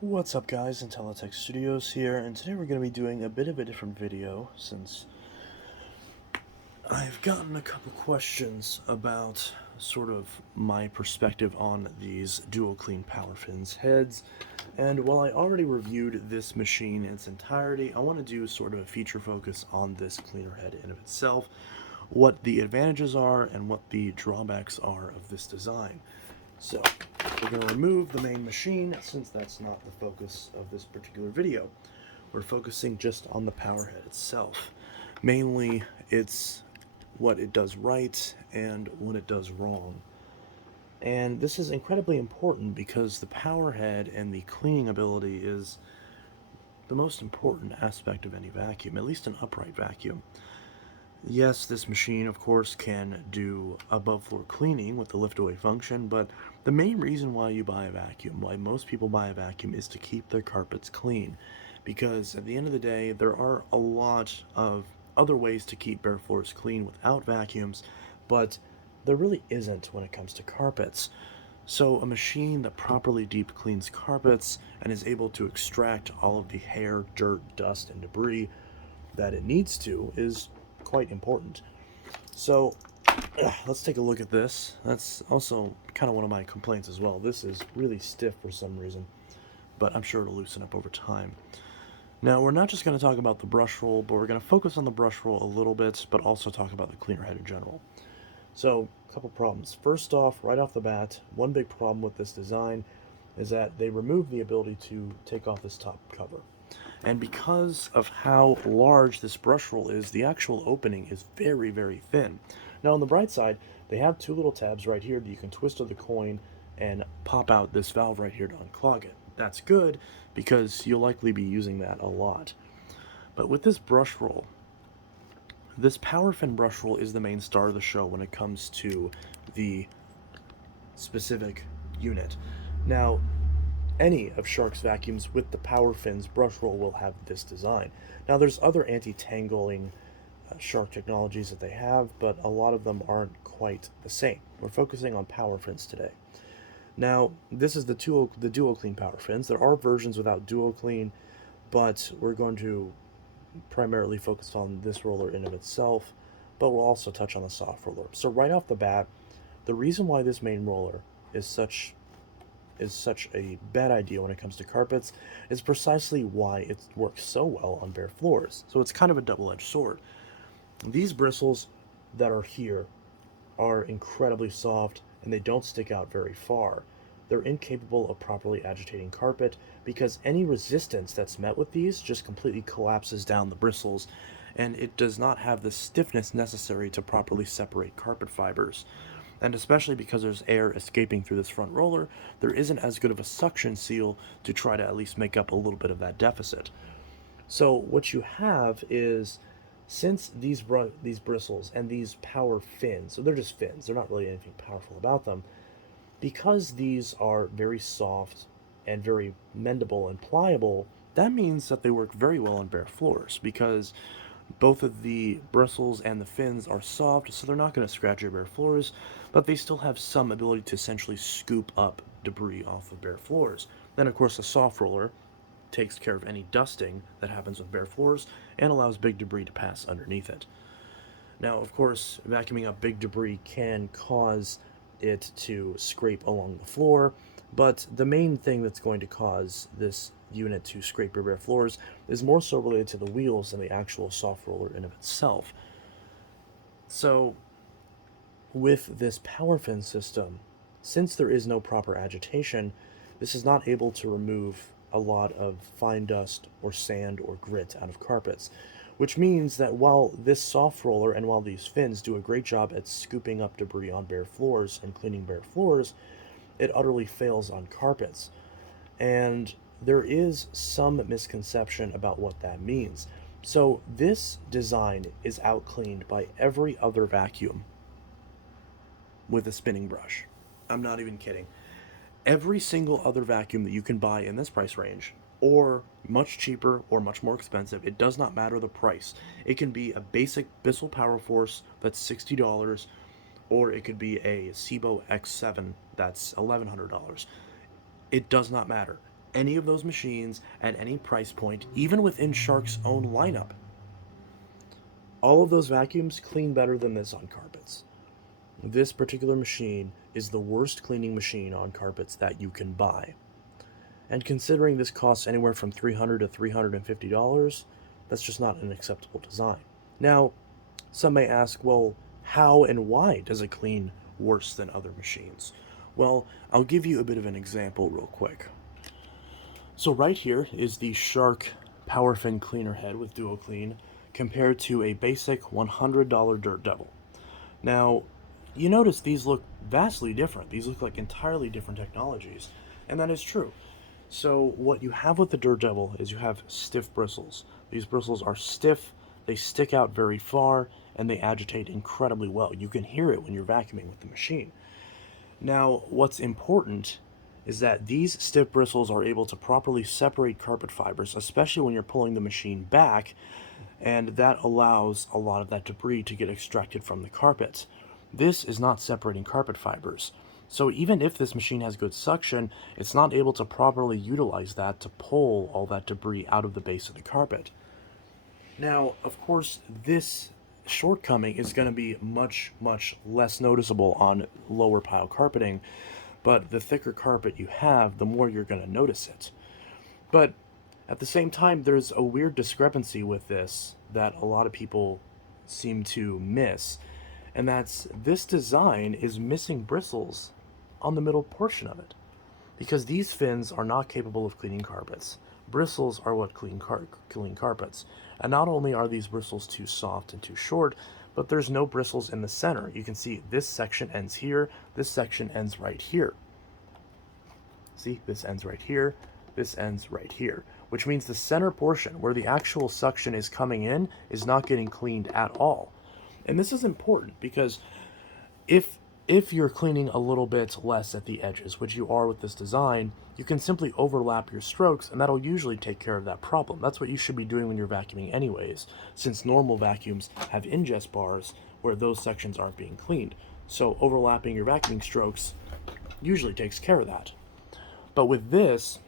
What's up guys, Intellitech Studios here, and today we're going to be doing a bit of a different video since I've gotten a couple questions about sort of my perspective on these dual clean PowerFins heads. And while I already reviewed this machine in its entirety, I want to do sort of a feature focus on this cleaner head in of itself, what the advantages are and what the drawbacks are of this design. So, we're going to remove the main machine since that's not the focus of this particular video. We're focusing just on the power head itself. Mainly, it's what it does right and what it does wrong. And this is incredibly important because the power head and the cleaning ability is the most important aspect of any vacuum, at least an upright vacuum. Yes, this machine, of course, can do above-floor cleaning with the lift-away function, but the main reason why you buy a vacuum, why most people buy a vacuum, is to keep their carpets clean. Because at the end of the day, there are a lot of other ways to keep bare floors clean without vacuums, but there really isn't when it comes to carpets. So a machine that properly deep cleans carpets and is able to extract all of the hair, dirt, dust, and debris that it needs to is quite important. So let's take a look at this. That's also kind of one of my complaints as well. This is really stiff for some reason, but I'm sure it'll loosen up over time. Now, we're not just going to talk about the brush roll, but we're going to focus on the brush roll a little bit, but also talk about the cleaner head in general. So, a couple problems. First off, right off the bat, one big problem with this design is that they remove the ability to take off this top cover. And because of how large this brush roll is, the actual opening is very, very thin. Now, on the bright side, they have two little tabs right here that you can twist of the coin and pop out this valve right here to unclog it. That's good because you'll likely be using that a lot. But with this brush roll, this PowerFin brush roll is the main star of the show when it comes to the specific unit. Now, any of Shark's vacuums with the PowerFins brush roll will have this design. Now, there's other anti-tangling Shark technologies that they have, but a lot of them aren't quite the same. We're focusing on PowerFins today. Now, this is the dual clean PowerFins. There are versions without dual clean, but we're going to primarily focus on this roller in of itself, but we'll also touch on the soft roller. So right off the bat, the reason why this main roller is such a bad idea when it comes to carpets is precisely why it works so well on bare floors. So it's kind of a double-edged sword. These bristles that are here are incredibly soft and they don't stick out very far. They're incapable of properly agitating carpet because any resistance that's met with these just completely collapses down the bristles, and it does not have the stiffness necessary to properly separate carpet fibers. And especially because there's air escaping through this front roller, there isn't as good of a suction seal to try to at least make up a little bit of that deficit. So what you have is, since these bristles and these power fins, so they're just fins, they're not really anything powerful about them, because these are very soft and very mendable and pliable, that means that they work very well on bare floors because both of the bristles and the fins are soft, so they're not going to scratch your bare floors, but they still have some ability to essentially scoop up debris off of bare floors. Then, of course, the soft roller takes care of any dusting that happens with bare floors and allows big debris to pass underneath it. Now, of course, vacuuming up big debris can cause it to scrape along the floor, but the main thing that's going to cause this unit to scrape your bare floors is more so related to the wheels than the actual soft roller in of itself. So, with this PowerFin system, since there is no proper agitation, this is not able to remove a lot of fine dust or sand or grit out of carpets, which means that while this soft roller and while these fins do a great job at scooping up debris on bare floors and cleaning bare floors, it utterly fails on carpets. And there is some misconception about what that means. So this design is outcleaned by every other vacuum with a spinning brush. I'm not even kidding. Every single other vacuum that you can buy in this price range, or much cheaper or much more expensive, it does not matter the price. It can be a basic Bissell Power Force that's $60, or it could be a Sebo X7 that's $1,100. It does not matter. any of those machines at any price point, even within Shark's own lineup. All of those vacuums clean better than this on carpets. This particular machine is the worst cleaning machine on carpets that you can buy. And considering this costs anywhere from $300 to $350, that's just not an acceptable design. Now, some may ask, well, how and why does it clean worse than other machines? Well, I'll give you a bit of an example real quick. So right here is the Shark PowerFin cleaner head with Duo Clean compared to a basic $100 Dirt Devil. Now, you notice these look vastly different. These look like entirely different technologies, and that is true. So what you have with the Dirt Devil is you have stiff bristles. These bristles are stiff, they stick out very far, and they agitate incredibly well. You can hear it when you're vacuuming with the machine. Now, what's important is that these stiff bristles are able to properly separate carpet fibers, especially when you're pulling the machine back, and that allows a lot of that debris to get extracted from the carpet. This is not separating carpet fibers. So even if this machine has good suction, it's not able to properly utilize that to pull all that debris out of the base of the carpet. Now, of course, this shortcoming is going to be much, much less noticeable on lower pile carpeting, but the thicker carpet you have, the more you're going to notice it. But at the same time, there's a weird discrepancy with this that a lot of people seem to miss, and that's this design is missing bristles on the middle portion of it, because these fins are not capable of cleaning carpets. Bristles are what clean carpets, and not only are these bristles too soft and too short, but there's no bristles in the center. You can see this section ends here, this section ends right here. See, this ends right here, this ends right here, which means the center portion where the actual suction is coming in is not getting cleaned at all. And this is important because if you're cleaning a little bit less at the edges, which you are with this design, you can simply overlap your strokes, and that'll usually take care of that problem. That's what you should be doing when you're vacuuming anyways, since normal vacuums have ingest bars where those sections aren't being cleaned. So overlapping your vacuuming strokes usually takes care of that. But with this,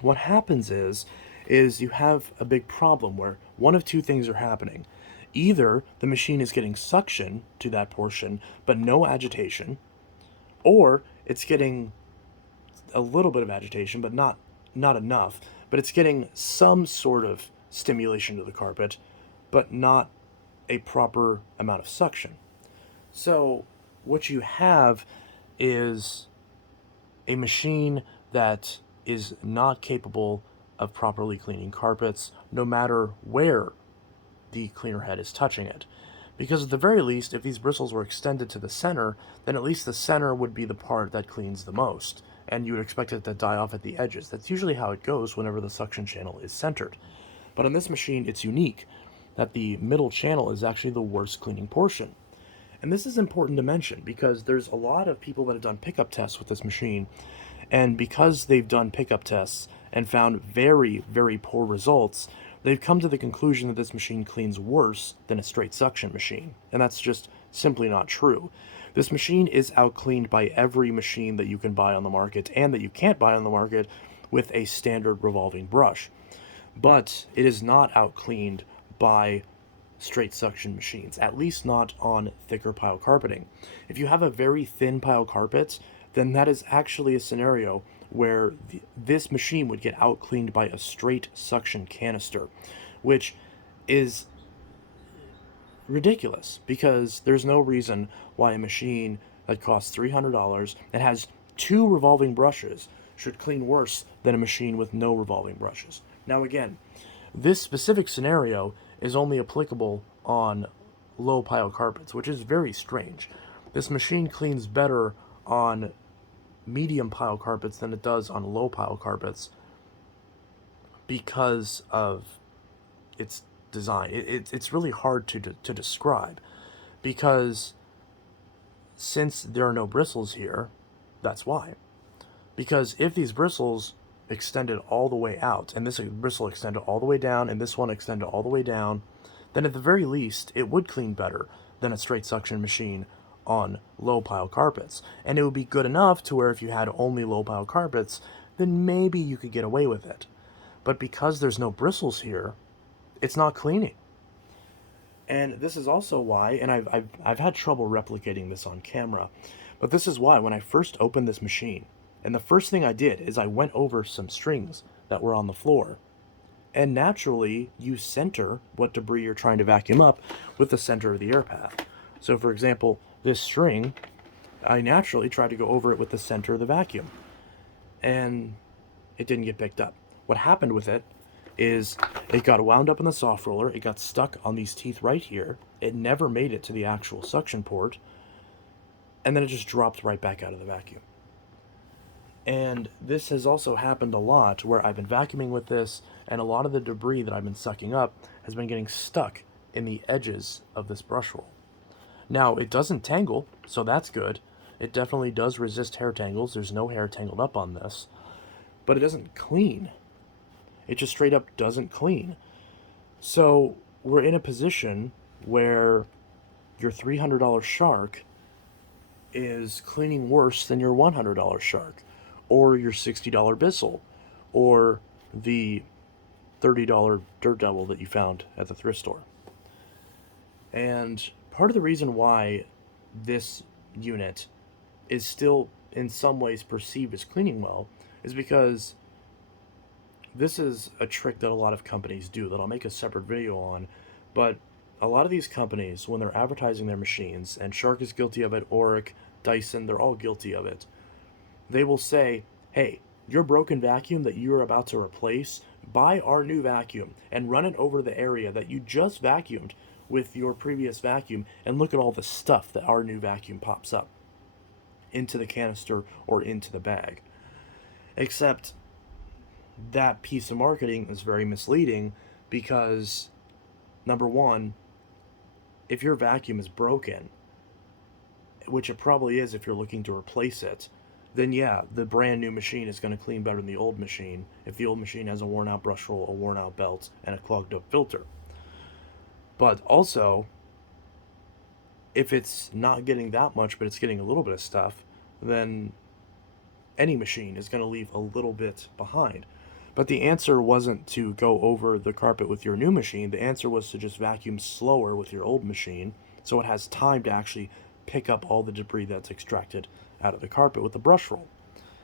what happens is you have a big problem where one of two things are happening. Either the machine is getting suction to that portion, but no agitation, or it's getting a little bit of agitation, but not enough, but it's getting some sort of stimulation to the carpet, but not a proper amount of suction. So what you have is a machine that is not capable of properly cleaning carpets, no matter where the cleaner head is touching it. Because at the very least, if these bristles were extended to the center, then at least the center would be the part that cleans the most, and you would expect it to die off at the edges. That's usually how it goes whenever the suction channel is centered. But on this machine, it's unique that the middle channel is actually the worst cleaning portion. And this is important to mention because there's a lot of people that have done pickup tests with this machine, and because they've done pickup tests and found very, very poor results, they've come to the conclusion that this machine cleans worse than a straight suction machine, and that's just simply not true. This machine is out-cleaned by every machine that you can buy on the market and that you can't buy on the market with a standard revolving brush. But it is not out-cleaned by straight suction machines, at least not on thicker pile carpeting. If you have a very thin pile carpet, then that is actually a scenario where this machine would get out cleaned by a straight suction canister, which is ridiculous because there's no reason why a machine that costs $300 and has 2 revolving brushes should clean worse than a machine with no revolving brushes. Now again, this specific scenario is only applicable on low pile carpets, which is very strange. This machine cleans better on medium pile carpets than it does on low pile carpets because of its design. It's really hard to describe because since there are no bristles here, that's why. Because if these bristles extended all the way out, and this bristle extended all the way down, and this one extended all the way down, then at the very least, it would clean better than a straight suction machine on low pile carpets. And it would be good enough to where if you had only low pile carpets, then maybe you could get away with it. But because there's no bristles here, it's not cleaning. And this is also why, and I've had trouble replicating this on camera, but this is why when I first opened this machine, and the first thing I did is I went over some strings that were on the floor. And naturally, you center what debris you're trying to vacuum up with the center of the air path. So for example, this string, I naturally tried to go over it with the center of the vacuum. And it didn't get picked up. What happened with it is it got wound up in the soft roller, it got stuck on these teeth right here, it never made it to the actual suction port, and then it just dropped right back out of the vacuum. And this has also happened a lot where I've been vacuuming with this, and a lot of the debris that I've been sucking up has been getting stuck in the edges of this brush roll. Now, it doesn't tangle, so that's good. It definitely does resist hair tangles. There's no hair tangled up on this. But it doesn't clean. It just straight up doesn't clean. So we're in a position where your $300 shark is cleaning worse than your $100 shark, or your $60 Bissell, or the $30 Dirt Devil that you found at the thrift store. And part of the reason why this unit is still in some ways perceived as cleaning well is because this is a trick that a lot of companies do that I'll make a separate video on. But a lot of these companies, when they're advertising their machines, and Shark is guilty of it, Auric, Dyson, they're all guilty of it, they will say, hey, your broken vacuum that you're about to replace, buy our new vacuum and run it over the area that you just vacuumed with your previous vacuum, and look at all the stuff that our new vacuum pops up into the canister or into the bag. Except that piece of marketing is very misleading because, number one, if your vacuum is broken, which it probably is if you're looking to replace it, then yeah, the brand new machine is going to clean better than the old machine if the old machine has a worn out brush roll, a worn out belt, and a clogged up filter. But also, if it's not getting that much, but it's getting a little bit of stuff, then any machine is going to leave a little bit behind. But the answer wasn't to go over the carpet with your new machine. The answer was to just vacuum slower with your old machine so it has time to actually pick up all the debris that's extracted out of the carpet with the brush roll.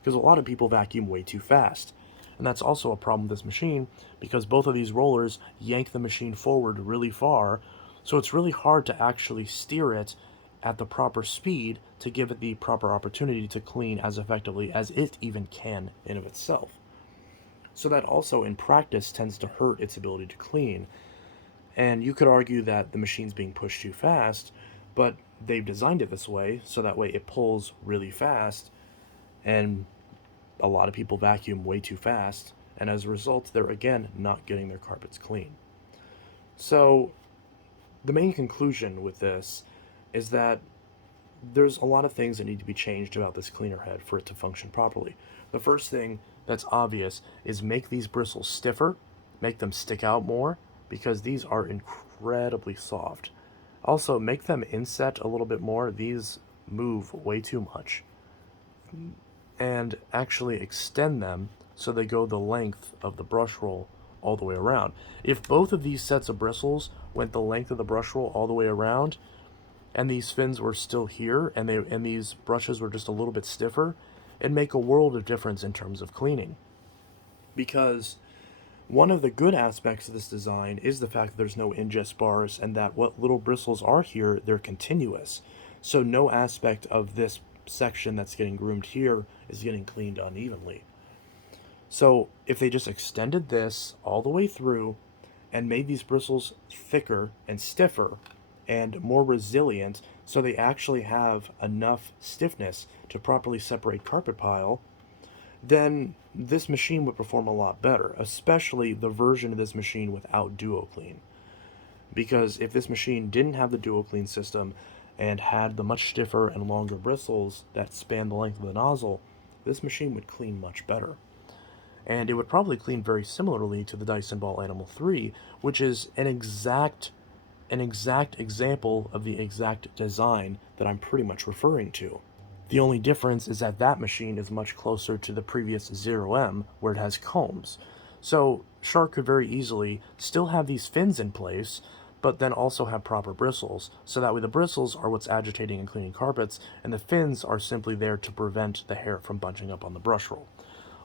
Because a lot of people vacuum way too fast. And that's also a problem with this machine because both of these rollers yank the machine forward really far, so it's really hard to actually steer it at the proper speed to give it the proper opportunity to clean as effectively as it even can in of itself. So that also in practice tends to hurt its ability to clean. And you could argue that the machine's being pushed too fast, but they've designed it this way so that way it pulls really fast, and a lot of people vacuum way too fast, and as a result they're again not getting their carpets clean. So the main conclusion with this is that there's a lot of things that need to be changed about this cleaner head for it to function properly. The first thing that's obvious is make these bristles stiffer, make them stick out more, because these are incredibly soft. Also, make them inset a little bit more. These move way too much. And actually extend them so they go the length of the brush roll all the way around. If both of these sets of bristles went the length of the brush roll all the way around, and these fins were still here, and these brushes were just a little bit stiffer, it'd make a world of difference in terms of cleaning. Because one of the good aspects of this design is the fact that there's no ingest bars, and that what little bristles are here, they're continuous. So no aspect of this section that's getting groomed here is getting cleaned unevenly. So if they just extended this all the way through and made these bristles thicker and stiffer and more resilient so they actually have enough stiffness to properly separate carpet pile, then this machine would perform a lot better, especially the version of this machine without DuoClean. Because if this machine didn't have the DuoClean system and had the much stiffer and longer bristles that span the length of the nozzle, this machine would clean much better. And it would probably clean very similarly to the Dyson Ball Animal 3, which is an exact example of the exact design that I'm pretty much referring to. The only difference is that that machine is much closer to the previous 0M, where it has combs. So Shark could very easily still have these fins in place, but then also have proper bristles, so that way the bristles are what's agitating and cleaning carpets, and the fins are simply there to prevent the hair from bunching up on the brush roll.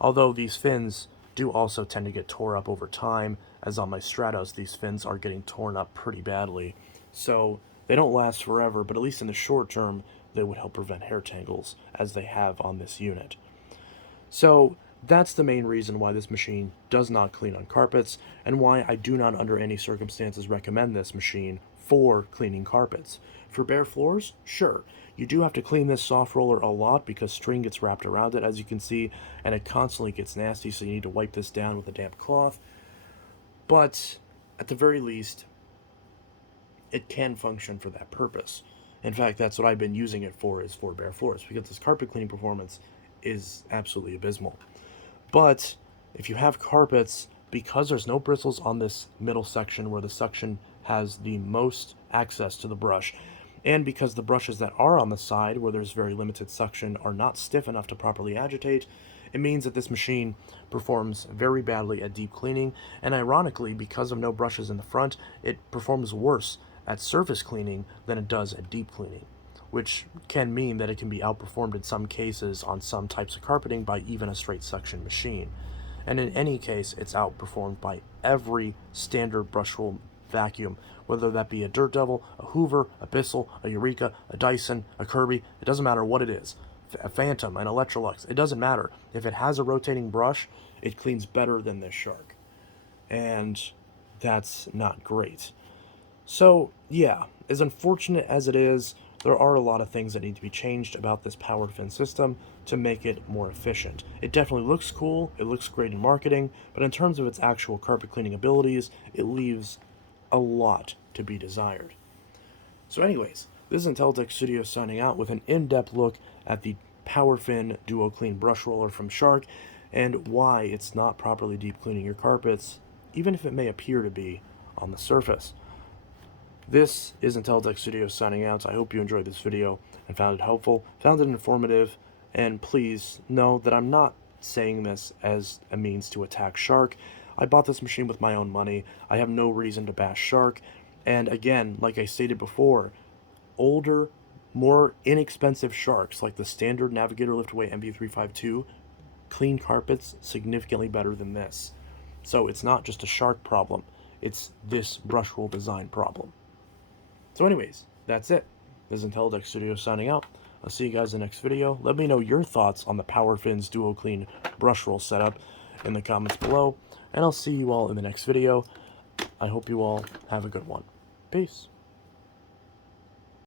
Although these fins do also tend to get tore up over time, as on my Stratos, these fins are getting torn up pretty badly. So they don't last forever, but at least in the short term, they would help prevent hair tangles, as they have on this unit. So that's the main reason why this machine does not clean on carpets, and why I do not under any circumstances recommend this machine for cleaning carpets. For bare floors, sure. You do have to clean this soft roller a lot because string gets wrapped around it, as you can see, and it constantly gets nasty, so you need to wipe this down with a damp cloth. But at the very least, it can function for that purpose. In fact, that's what I've been using it for, is for bare floors, because this carpet cleaning performance is absolutely abysmal. But if you have carpets, because there's no bristles on this middle section where the suction has the most access to the brush, and because the brushes that are on the side where there's very limited suction are not stiff enough to properly agitate, it means that this machine performs very badly at deep cleaning, and ironically, because of no brushes in the front, it performs worse at surface cleaning than it does at deep cleaning, which can mean that it can be outperformed in some cases on some types of carpeting by even a straight suction machine. And in any case, it's outperformed by every standard brush roll vacuum, whether that be a Dirt Devil, a Hoover, a Bissell, a Eureka, a Dyson, a Kirby. It doesn't matter what it is. A Phantom, an Electrolux, it doesn't matter. If it has a rotating brush, it cleans better than this Shark. And that's not great. So, yeah, as unfortunate as it is, there are a lot of things that need to be changed about this PowerFin system to make it more efficient. It definitely looks cool, it looks great in marketing, but in terms of its actual carpet cleaning abilities, it leaves a lot to be desired. So anyways, this is Intellitech Studios signing out with an in-depth look at the PowerFin Duo Clean Brush Roller from Shark, and why it's not properly deep cleaning your carpets, even if it may appear to be on the surface. This is Intellitech Studios signing out. I hope you enjoyed this video and found it helpful, found it informative, and please know that I'm not saying this as a means to attack Shark. I bought this machine with my own money. I have no reason to bash Shark. And again, like I stated before, older, more inexpensive Sharks, like the standard Navigator Liftaway MV352, clean carpets significantly better than this. So it's not just a Shark problem, it's this brush roll design problem. So anyways, that's it. This is Intellitech Studios signing out. I'll see you guys in the next video. Let me know your thoughts on the PowerFins Duo Clean brush roll setup in the comments below, and I'll see you all in the next video. I hope you all have a good one. Peace.